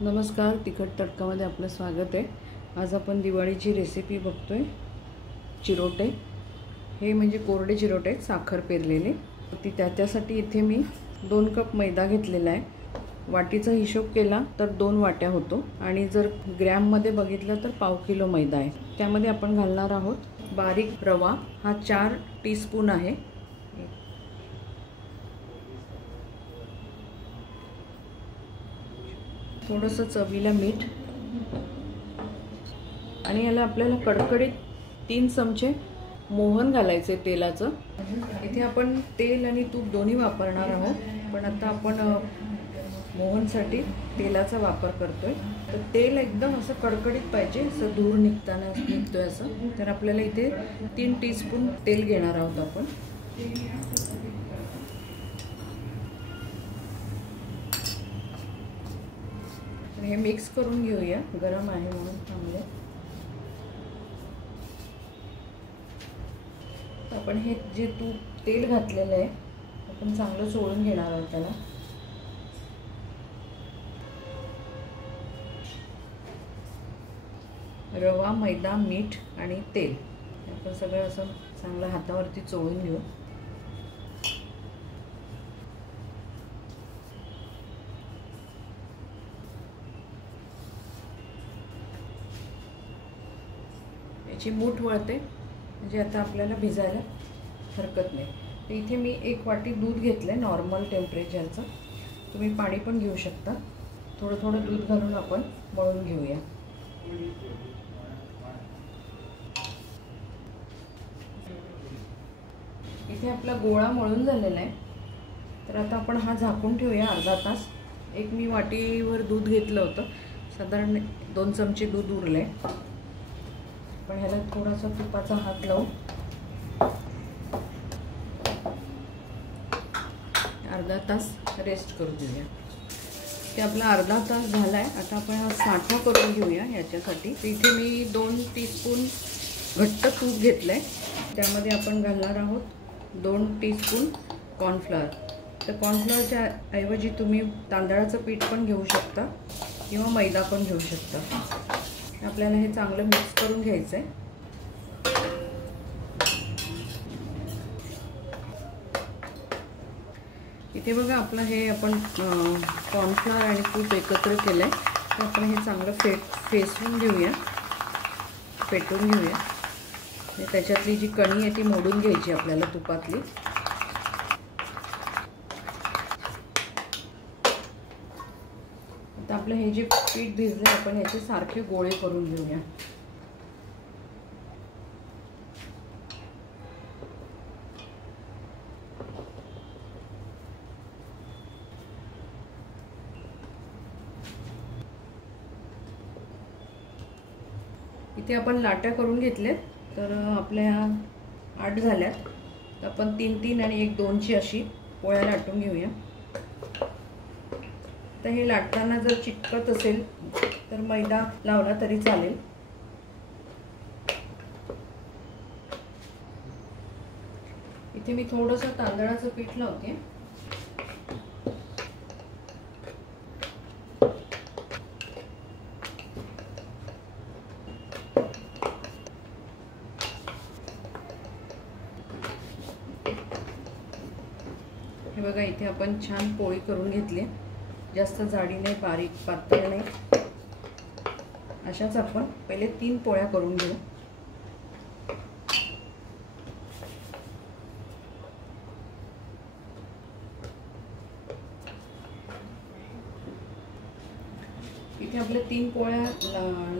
नमस्कार, तिखट तडकामध्ये आपलं स्वागत आहे। आज आपण दिवाळीची रेसिपी बघतोय। चिरोटे हे म्हणजे कोरडे चिरोटे आहेत, साखर पेरलेले। त्यासाठी इथे मी 2 कप मैदा घेतलेला आहे। वाटीचा हिशोब केला तर 2 वाट्या होतो आणि जर ग्रॅम मध्ये बघितलं तर पाव किलो मैदा आहे। त्यामध्ये आपण घालणार आहोत बारीक रवा, हा 4 टीस्पून आहे। थोडंसं चवीला मीठ आणि याला आपल्याला कडकडीत 3 चमचे मोहन घालायचे तेलाचं। इथे आपण तेल आणि तूप दोन्ही वापरणार आहोत, पण आता आपण मोहनसाठी तेलाचा वापर करतोय। तर तेल एकदम असं कडकडीत पाहिजे, असं धूर निघतोय असं। तर आपल्याला इथे 3 टीस्पून तेल घेणार आहोत आपण। हे मिक्स करून घेऊया, गरम आहे म्हणून थांबले। आपण हे जे तूप तेल घातलेलं आहे आपण चांगलं चोळून घेणार आहोत त्याला। रवा, मैदा, मीठ आणि तेल आपण सगळं असं चांगलं हातावरती चोळून घेऊ। याची मूठ वळते म्हणजे आता आपल्याला भिजायला हरकत नाही। तर इथे मी 1 वाटी दूध घेतलंय नॉर्मल टेम्परेचरचं, तुम्ही पाणी पण घेऊ शकता। थोडं थोडं दूध घालून आपण मळून घेऊया। इथे आपला गोळा मळून झालेला आहे, तर आता आपण हा झाकून ठेवूया अर्धा तास। एक मी वाटीवर दूध घेतलं होतं, साधारण 2 चमचे दूध उरले। पण ह्याला थोडासा तुपाचा हात लावून अर्धा तास रेस्ट करू देऊया। ते आपला अर्धा तास झालाय। आता आपण हा साठा करून घेऊया याच्यासाठी। इथे मी 2 टीस्पून घट्ट तूप घेतलंय, त्यामध्ये आपण घालणार आहोत 2 टीस्पून कॉर्नफ्लॉवर। तर कॉर्नफ्लॉवरच्या ऐवजी तुम्ही तांदळाचं पीठ पण घेऊ शकता किंवा मैदा पण घेऊ शकता। आपल्याला हे चांगलं मिक्स करून घ्यायचं आहे। इथे बघा आपलं हे आपण कॉर्नफ्लॉवर आणि तूप एकत्र केलंय, तर आपण हे चांगलं फेसवून घेऊया, फेटून घेऊया। त्याच्यातली जी कणी आहे ती मोडून घ्यायची आपल्याला तुपातली। आता आपलं हे जे पीठ भिजले आपण याचे सारखे गोळे करून घेऊया। इथे आपण लाट्या करून घेतल्यात, तर आपल्या 8 झाल्यात। तर आपण 3-3 आणि 1-2ची अशी पोळ्या लाटून घेऊया। तर हे लाटताना जर चिटकत असेल तर मैदा लावला तरी चालेल। इथे मी थोडंसं तांदळाचं पीठ लावते। हे बघा इथे आपण छान पोळी करून घेतली, जास्त जाडी नाही, बारीक पातळ नाही। अशाच आपण पहिले 3 पोळ्या करून घेऊ। इथे आपल्या 3 पोळ्या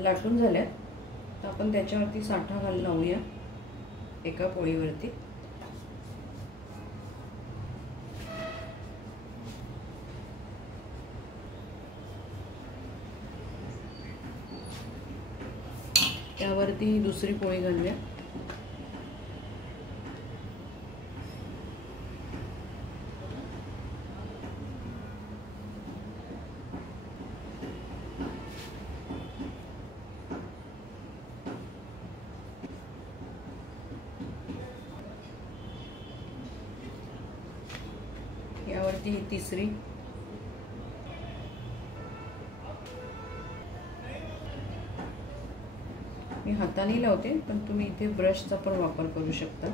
लाटून झाल्यात, तर आपण त्याच्यावरती साठा लावूया एका पोळीवरती। त्यावरती दुसरी पोळी घालूया। यावरती ही तिसरी। मी हाताने लावते, पण तुम्ही इथे ब्रशचा पण वापर करू शकता.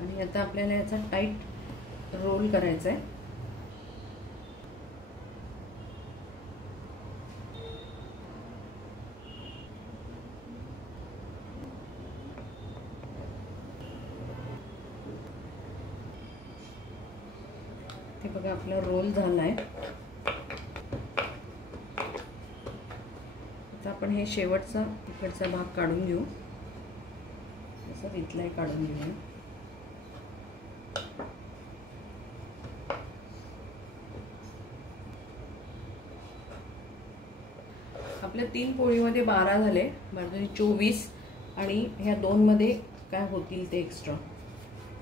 आणि आता आपल्याला याचा टाईट रोल करायचा आहे. ते बघा आपला रोल झाला आहे. आता आपण हे शेवटचा इकडचा भाग काढून घेऊ. असं इथलाही काढून घेऊया. आपल्या 3 पोळीमध्ये 12 झाले, बाजूने 24 आणि ह्या 2 मध्ये काय होतील ते एक्स्ट्रा.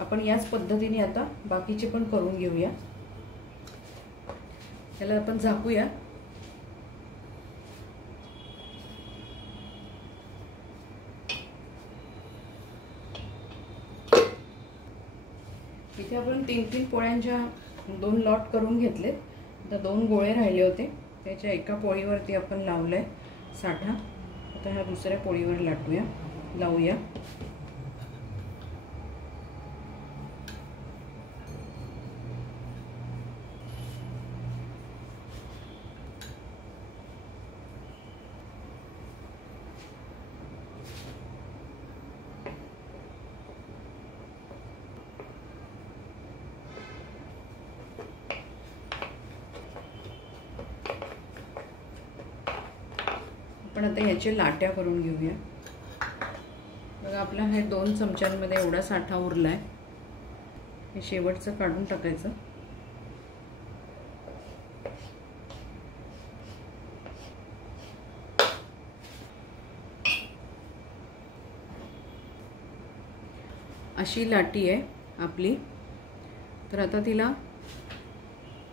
आपण याच पद्धतीने आता बाकीचे पण करून घेऊया. त्याला आपण झाकूया. इथे आपण 3-3 पोळ्यांच्या 2 लॉट करून घेतले. आता 2 गोळे राहिले होते, त्याच्या एका पोळीवरती आपण लावलंय साठा. आता ह्या दुसऱ्या पोळीवर लावूया. आपण आता याचे लाट्या करून घेऊया. बघा आपला हे 2 चमच्यांमध्ये एवढा साठा उरलाय. हे शेवटचं काढून टाकायचं. अशी लाटी आहे आपली. तर आता तिला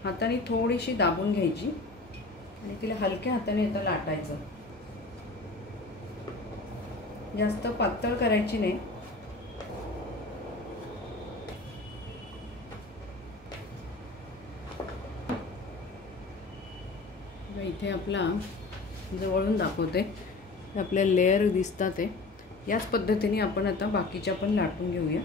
हाताने थोडीशी दाबून घ्यायची आणि तिला हलक्या हाताने आता लाटायचं. जास्त पातळ करायची नाही. इथे आपला जवळून दाखवते, आपले लेयर दिसतात ते. याच पद्धतीने आपण आता बाकीच्या पण लाटून घेऊया.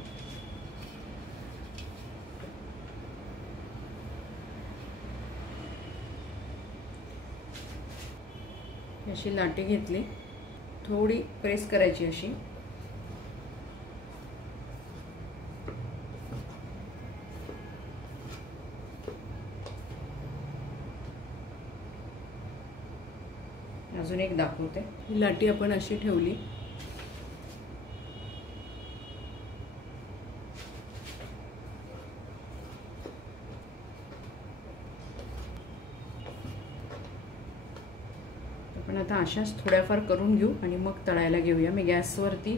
अशी लाटी घेतली, थोडी प्रेस करायची अशी. अजून एक दाखवते. ही लाटी आपण अशी ठेवली. आपण आता अशाच थोड्याफार करून घेऊ आणि मग तळायला घेऊया. मी गॅसवरती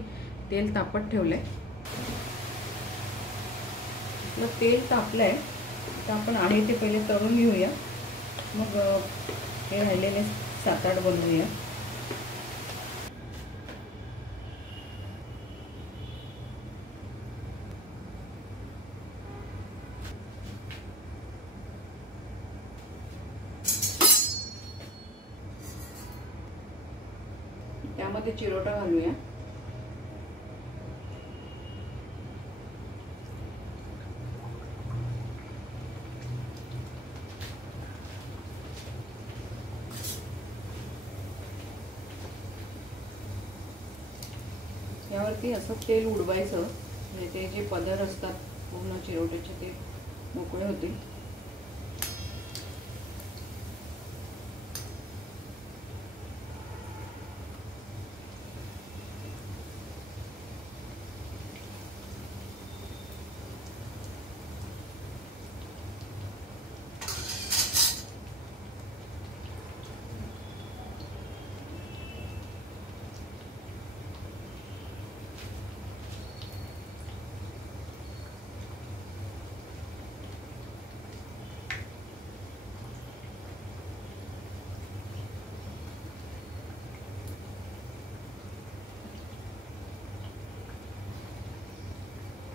तेल तापत ठेवलंय. आपलं तेल तापलंय, तर आपण आहे ते पहिले तळून घेऊया. मग हे राहिलेले 7-8 बनवूया. त्यामध्ये चिरोटा घालूया. यावरती असं तेल उडवायचं, म्हणजे ते जे पदर असतात पूर्ण चिरोट्याचे ते मोकळे होतील.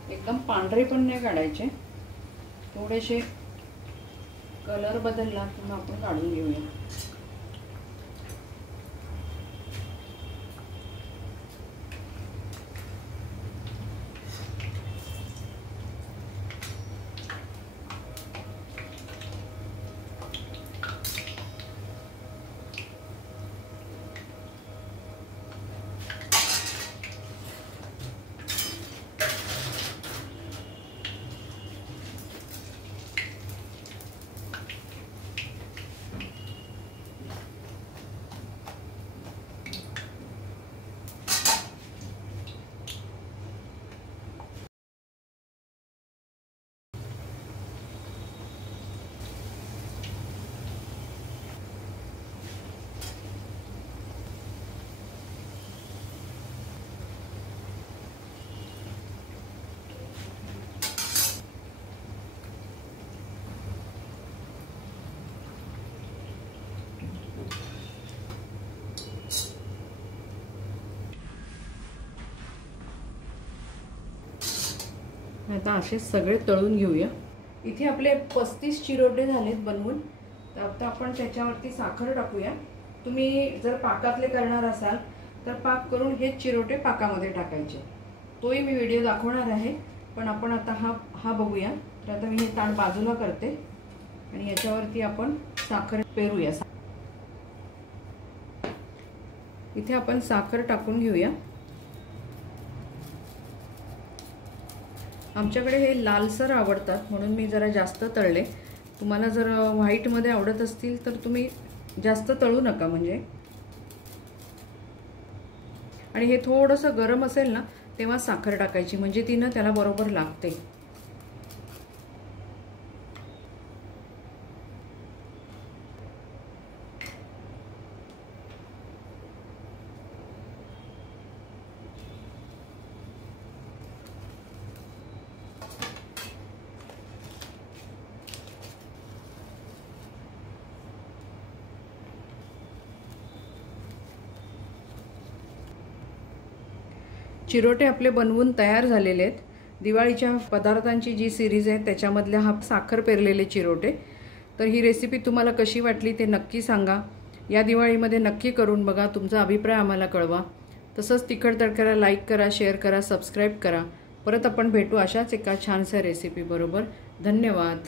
एकदम पांढरे पण नाही काढायचे, थोडेसे कलर बदलला की आपण काढून घेऊया. आता असे सगळे तळून घेऊया। इथे आपले 35 चिरोटे झालेत बनवून। तर आता आपण त्याच्यावरती साखर टाकूया। तुम्ही जर पाकातले करणार असाल तर पाक करून हे चिरोटे पाकामध्ये टाकायचे, तोही मी व्हिडिओ दाखवणार आहे। पण आपण आता हा बघूया। तर आता मी हे ताट बाजूला करते आणि याच्यावरती आपण साखर पेरूया। इथे आपण साखर टाकून घेऊया। आमच्याकडे हे लालसर आवडतात म्हणून मी जरा जास्त तळले। तुम्हाला जर व्हाईट मध्ये आवडत असतील तर तुम्ही जास्त तळू नका म्हणजे। आणि हे थोडंसं गरम असेल ना तेव्हा साखर टाकायची, म्हणजे ती ना त्याला बरोबर लागते। चिरोटे आपले बनवून तयार झालेले आहेत। दिवाळीच्या पदार्थांची जी सिरीज आहे त्याच्यामधल्या हा साखर पेरलेले चिरोटे। तर ही रेसिपी तुम्हाला कशी वाटली ते नक्की सांगा। या दिवाळीमध्ये नक्की करून बघा, तुमचा अभिप्राय आम्हाला कळवा। तसंच तिखट तडकाला लाईक करा, शेअर करा, सबस्क्राईब करा। परत आपण भेटू अशाच एका छानशा रेसिपी बरोबर। धन्यवाद।